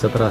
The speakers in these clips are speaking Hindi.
17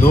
2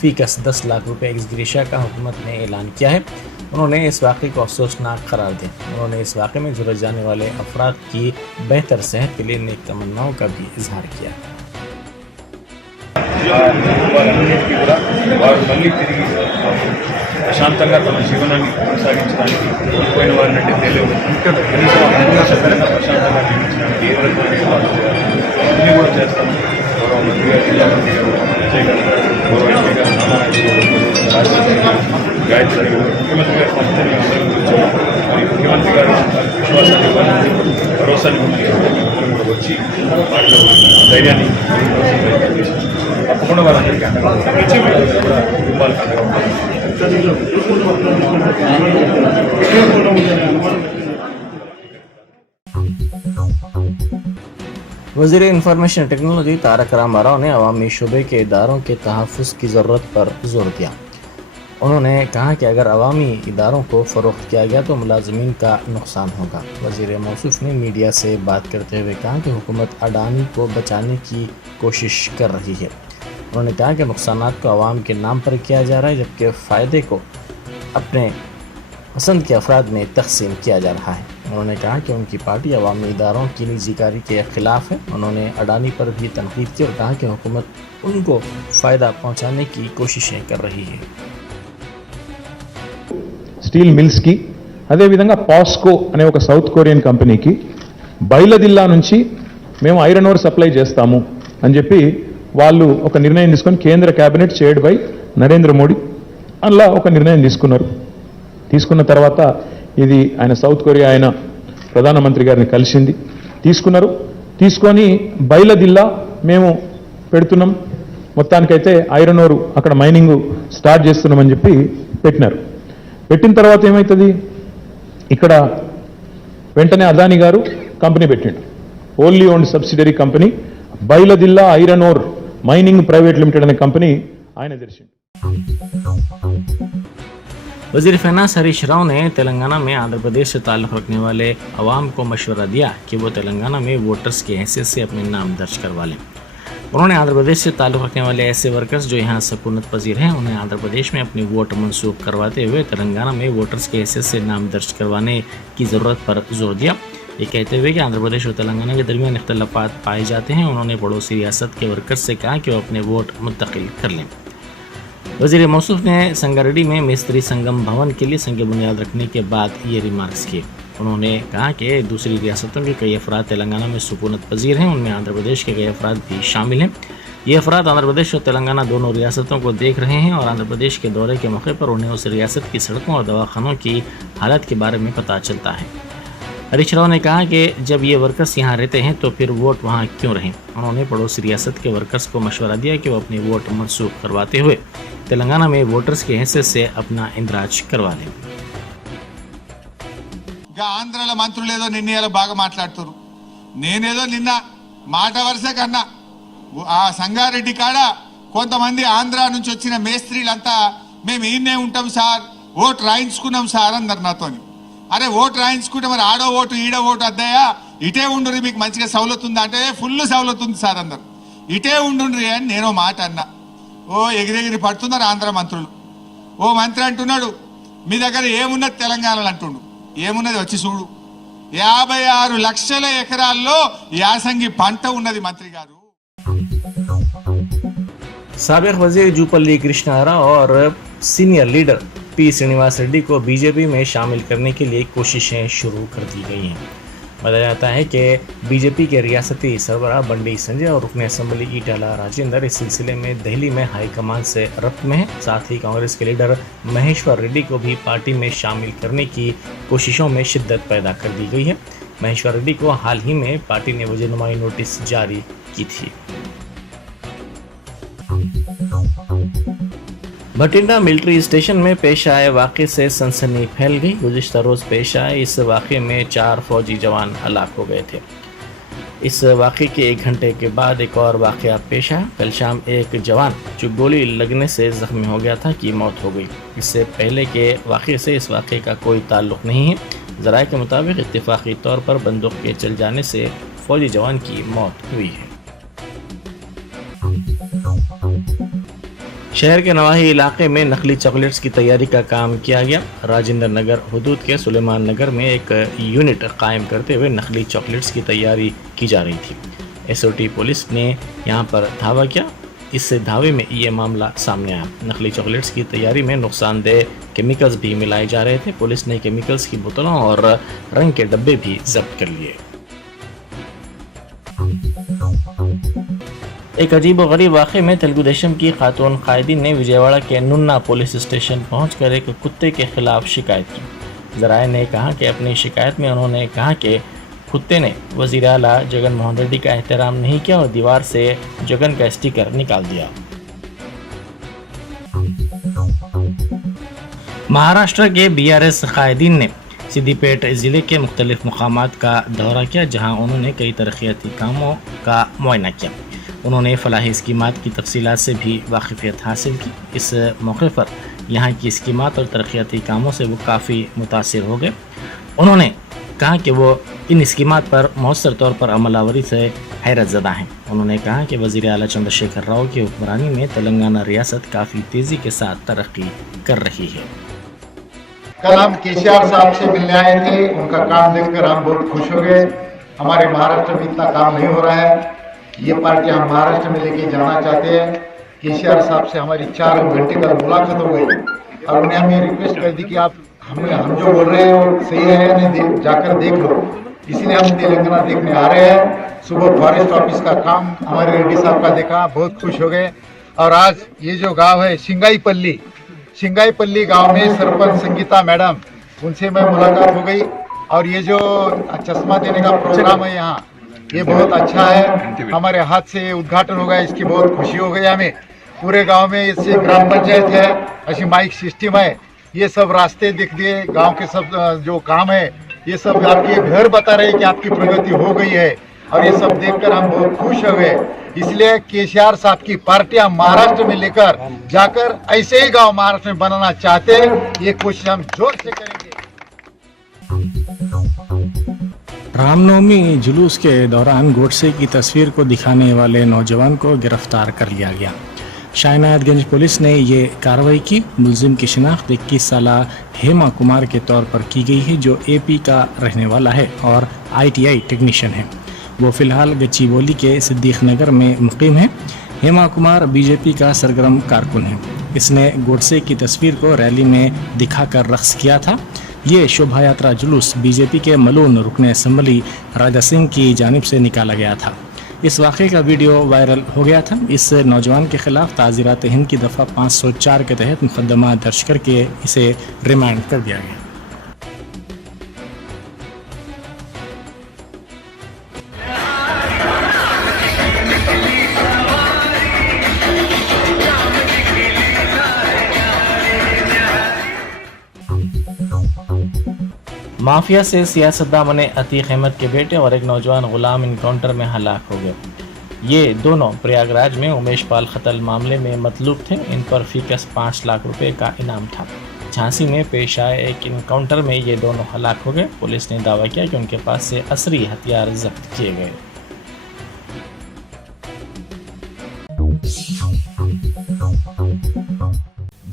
फीकस 10 लाख रुपए एक्स ग्रेशिया का हुकूमत ने ऐलान किया है। उन्होंने इस वाक़े को अफसोसनाक करार दिया। उन्होंने इस वाक़े में झुलस जाने वाले अफराद की बेहतर सेहत के लिए नेक तमन्नाओं का भी इजहार किया। కుటుంబాలన్నింటికీ కూడా వారు మళ్ళీ తిరిగి ప్రశాంతంగా తమ జీవనాన్ని కొనసాగించడానికి కోల్పోయిన వారిని తెలియదు కనీసం ప్రశాంతంగా జీవించడానికి ఏ రకమైన అన్నీ కూడా చేస్తాము. గౌరవ మంత్రి గారు, జిల్లా మంత్రి గారు, విజయ్ గారు, గౌరవ ఎంపీ గారు, నారాయణ గాయత్రి గారు, ముఖ్యమంత్రి గారు ఫస్ట్ అందరం గురించి మరి ముఖ్యమంత్రి గారు విశ్వాసాన్ని ఇవ్వాలని భరోసాని అందరం కూడా వచ్చి వాటిలో ధైర్యాన్ని తప్పకుండా వారందరికీ అండగా కుటుంబాలకు అండగా वज़ीर इंफॉर्मेशन टेक्नोलॉजी तारक रामा राव ने अवामी शोबे के इदारों के तहफ़्फ़ुज़ की ज़रूरत पर जोर दिया। उन्होंने कहा कि अगर अवामी इदारों को फ़रोख्त किया गया तो मुलाजमीन का नुकसान होगा। वज़ीर मौसूफ़ ने मीडिया से बात करते हुए कहा कि हुकूमत अडानी को बचाने की कोशिश कर रही है। उन्होंने कहा कि नुकसानात को अवाम के नाम पर किया जा रहा है, जबकि फ़ायदे को अपने पसंद के अफराद में तकसीम किया जा रहा है। उन्होंने कहा कि उनकी पार्टी अवामी इदारों की निजीकारी के ख़िलाफ़ है। उन्होंने अडानी पर भी तनकीद की और कहा कि हुकूमत उनको फ़ायदा पहुँचाने की कोशिशें कर रही है। స్టీల్ మిల్స్కి, అదేవిధంగా పాస్కో అనే ఒక సౌత్ కొరియన్ కంపెనీకి బైలదిల్లా నుంచి మేము ఐరన్ ఓర్ సప్లై చేస్తాము అని చెప్పి వాళ్ళు ఒక నిర్ణయం తీసుకొని కేంద్ర cabinet chaired by Narendra Modi అలా ఒక నిర్ణయం తీసుకున్నారు. తీసుకున్న తర్వాత ఇది ఆయన సౌత్ కొరియా ఆయన ప్రధానమంత్రి గారిని కలిసింది, తీసుకున్నారు. తీసుకొని బైలదిల్లా మేము పెడుతున్నాం, మొత్తానికైతే ఐరన్ ఓర్ అక్కడ మైనింగ్ స్టార్ట్ చేస్తున్నామని చెప్పి పెట్టినారు. పెట్టిన తర్వాత ఏమవుతుంది, ఇక్కడ వెంటనే అదానీ గారు కంపెనీ పెట్టిండు, only owned subsidiary company Bailadila iron ore mining private limited అనే కంపెనీ ఆయన తెరిచిండు. वज़ीर फाइनेंस हरीश राव ने तेलंगाना में आंध्र प्रदेश से ताल्लुक़ रखने वाले अवाम को मशवरा दिया कि वो तेलंगाना में वोटर्स की हैसियत से अपने नाम दर्ज करवा लें। उन्होंने आंध्र प्रदेश से ताल्लुक़ रखने वाले ऐसे वर्कर्स जो यहाँ सकूनत पजीर हैं उन्हें आंध्र प्रदेश में अपने वोट मनसूख करवाते हुए तेलंगाना में वोटर्स की हैसियत से नाम दर्ज करवाने की ज़रूरत पर जोर दिया। ये कहते हुए कि आंध्र प्रदेश और तेलंगाना के दरमियान इख्तलाफात पाए जाते हैं। उन्होंने पड़ोसी रियासत के वर्कर्स से कहा कि वो अपने वोट मुंतकिल कर लें। वज़ीर मौसूफ़ ने संगारेड्डी में मिस्त्री संगम भवन के लिए संग बुनियाद रखने के बाद ये रिमार्क्स किए। उन्होंने कहा कि दूसरी रियासतों के कई अफराद तेलंगाना में सुकूनत पजीर हैं, उनमें आंध्र प्रदेश के कई अफराद भी शामिल हैं। ये अफराद आंध्र प्रदेश और तेलंगाना दोनों रियासतों को देख रहे हैं और आंध्र प्रदेश के दौरे के मौके पर उन्हें उस रियासत की सड़कों और दवाखानों की हालत के बारे में पता चलता है। हरीश राव ने कहा कि जब ये वर्कर्स यहाँ रहते हैं तो फिर वोट वहाँ क्यों रहें। उन्होंने पड़ोसी रियासत के वर्कर्स को मशवरा दिया कि वो अपने वोट मनसूख करवाते हुए तेलंगाना में वोटर्स की हैसियत से अपना इंदराज करवा लें। ఆంధ్రాల మంత్రులు ఏదో నిన్న బాగా మాట్లాడుతారు, నేనేదో నిన్న మాట వరుస కన్నా ఆ సంగారెడ్డి కాడ కొంతమంది ఆంధ్ర నుంచి వచ్చిన మేస్త్రీలంతా మేము ఈయనే ఉంటాం సార్, ఓటు రాయించుకున్నాం సార్ అన్నారు నాతోని. అరే ఓటు రాయించుకుంటే మరి ఆడో ఓటు ఈడో ఓటు అద్దయ్యా, ఇటే ఉండుర్రి మీకు మంచిగా సౌలత్ ఉందా అంటే ఫుల్ సౌలత్ ఉంది సార్ అన్నారు. ఇటే ఉండుండ్రి అని నేను మాట అన్నా. ఓ ఎగిరెగిరి పడుతున్నారు ఆంధ్ర మంత్రులు. ఓ మంత్రి అంటున్నాడు మీ దగ్గర ఏమున్నది తెలంగాణలో అంటుండు. ఏమున్నది వచ్చి చూడు, 56 లక్షల ఎకరాల్లో యాసంగి పంట ఉన్నది మంత్రి గారు. साबिक वज़ीर जूपल्ली कृष्णा राव और senior leader P Srinivas Reddy को बीजेपी में शामिल करने के लिए कोशिशें शुरू कर दी गई हैं। बताया जाता है कि बीजेपी के रियासती सरबराह बंडी संजय और रुकन असम्बली ईटाला राजेंद्र इस सिलसिले में दिल्ली में हाईकमान से रब्त में है। साथ ही कांग्रेस के लीडर महेश्वर रेड्डी को भी पार्टी में शामिल करने की कोशिशों में शिद्दत पैदा कर दी गई है। महेश्वर रेड्डी को हाल ही में पार्टी ने वजहनुमाई नोटिस जारी की थी। भटिंडा मिलिट्री स्टेशन में पेश आए वाक़े से सनसनी फैल गई। गुज़िश्ता रोज़ पेश आए इस वाक़े में 4 फौजी जवान हलाक हो गए थे। इस वाक़े के 1 घंटे के बाद एक और वाक़या पेश आया। कल शाम एक जवान जो गोली लगने से ज़ख्मी हो गया था की मौत हो गई। इससे पहले के वाक़े से इस वाक़े का कोई ताल्लुक़ नहीं है। ज़राए के मुताबिक इत्तेफाकी तौर पर बंदूक के चल जाने से फौजी जवान की मौत हुई है। शहर के नवाही इलाके में नकली चॉकलेट्स की तैयारी का काम किया गया। राजेंद्र नगर हदूद के सुलेमान नगर में एक यूनिट कायम करते हुए नकली चॉकलेट्स की तैयारी की जा रही थी। एसओटी पुलिस ने यहां पर धावा किया। इस धावे में ये मामला सामने आया। नकली चॉकलेट्स की तैयारी में नुकसानदेह केमिकल्स भी मिलाए जा रहे थे। पुलिस ने केमिकल्स की बोतलों और रंग के डब्बे भी जब्त कर लिए। एक अजीब और गरीब वाक़े में तेलुगु देशम की खातून कायदीन ने विजयवाड़ा के नुन्ना पुलिस स्टेशन पहुंचकर एक कुत्ते के खिलाफ शिकायत की। ज़राए ने कहा कि अपनी शिकायत में उन्होंने कहा कि कुत्ते ने वज़ीर आला जगन मोहन रेड्डी का एहतराम नहीं किया और दीवार से जगन का स्टिकर निकाल दिया। महाराष्ट्र के बीआरएस कायदीन ने सिद्दीपेट ज़िले के मुख्तलिफ मकामात का दौरा किया, जहां उन्होंने कई तरक्याती कामों का मुआयना किया। उन्होंने फलाही स्कीमात की तफसीलात से भी वाकिफियत हासिल की। इस मौके पर यहाँ की स्कीमात और तरक्याती कामों से वो काफ़ी मुतासिर हो गए। उन्होंने कहा कि वो इन स्कीमात पर मौसर तौर पर अमलावरी से हैरत ज़दा हैं। उन्होंने कहा कि वज़ीर आला चंद्रशेखर राव की हुक्मरानी में तेलंगाना रियासत काफ़ी तेज़ी के साथ तरक्की कर रही है। कल हम केसीआर साहब से मिलने आए थे, उनका काम देखकर हम बहुत खुश हो गए। हमारे महाराष्ट्र में इतना काम नहीं हो रहा है, ये पार्टी हम महाराष्ट्र में लेके जाना चाहते हैं। केसीआर साहब से हमारी 4 घंटे का मुलाकात हो गई और उन्हें हमें रिक्वेस्ट कर दी कि आप हम जो बोल रहे हैं वो सही है या नहीं, जाकर देख लो। इसीलिए हम तेलंगाना देखने आ रहे हैं। सुबह फॉरेस्ट ऑफिस का काम हमारे रेड्डी साहब का देखा, बहुत खुश हो गए। और आज ये जो गांव है सिंगाईपल्ली गांव में सरपंच संगीता मैडम, उनसे मैं मुलाकात हो गई। और ये जो चश्मा देने का प्रोग्राम है यहाँ, ये बहुत अच्छा है। हमारे हाथ से उद्घाटन हो गया, इसकी बहुत खुशी हो गई हमें। पूरे गांव में इससे ग्राम पंचायत है, ऐसी माइक सिस्टम है, ये सब रास्ते दिख दिए, गांव के सब जो काम है ये सब आपके घर बता रहे कि आपकी प्रगति हो गई है। और ये सब देखकर हम बहुत खुश हो गए। इसलिए केसीआर साहब की पार्टी हम महाराष्ट्र में लेकर जाकर ऐसे ही गांव महाराष्ट्र में बनाना चाहते हैं। ये कोशिश हम जोर से करेंगे। रामनवमी जुलूस के दौरान गोडसे की तस्वीर को दिखाने वाले नौजवान को गिरफ्तार कर लिया गया। शाहनायातगंज पुलिस ने ये कार्रवाई की। मुलजिम की शिनाख्त 21 साला हेमा कुमार के तौर पर की गई है, जो एपी का रहने वाला है और ITI टेक्नीशियन है। वो फिलहाल गच्चीबोली के सिद्दीक नगर में मुकीम है। हेमा कुमार बीजेपी का सरगर्म कारकुन है। इसने गोडसे की तस्वीर को रैली में दिखाकर रक्स किया था। ये शोभा यात्रा जुलूस बीजेपी के मलून रुकने असम्बली राजा सिंह की जानिब से निकाला गया था। इस वाक़े का वीडियो वायरल हो गया था। इस नौजवान के खिलाफ ताज़ीरात हिंद की दफ़ा 504 के तहत मुकदमा दर्ज करके इसे रिमांड कर दिया गया। माफिया से सियासतदान बने अतीक अहमद के बेटे और एक नौजवान गुलाम इनकाउंटर में हलाक हो गए। ये दोनों प्रयागराज में उमेश पाल कत्ल मामले में मतलूब थे। इन पर फीकस 5 लाख रुपए का इनाम था। झांसी में पेश आए एक इनकाउंटर में ये दोनों हलाक हो गए। पुलिस ने दावा किया कि उनके पास से असली हथियार जब्त किए गए।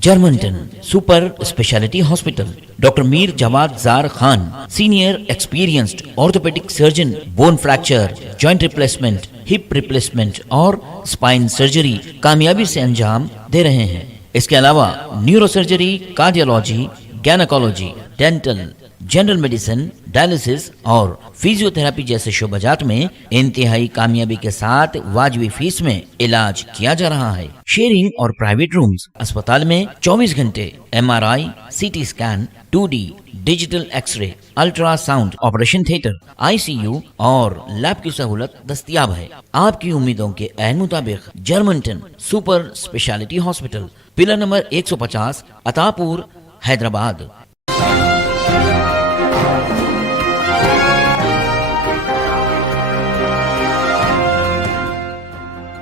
Germanten super speciality hospital, doctor Mir Jawad Jar Khan, senior experienced orthopaedic surgeon, bone fracture, joint replacement, hip replacement और स्पाइन सर्जरी कामयाबी से अंजाम दे रहे हैं। इसके अलावा neuro surgery, cardiology, gynaecology, dental, general medicine, dialysis और फिजियोथेरेपी जैसे शोबाजात में इंतहाई कामयाबी के साथ वाजबी फीस में इलाज किया जा रहा है। शेयरिंग और प्राइवेट रूम्स। अस्पताल में 24 घंटे MRI, CT scan, 2D digital x-ray, ultrasound, operation theatre, ICU और लैब की सहूलत दस्तयाब है। आपकी उम्मीदों के ऐन मुताबिक Germanten super speciality hospital, pillar number 150, Attapur, Hyderabad.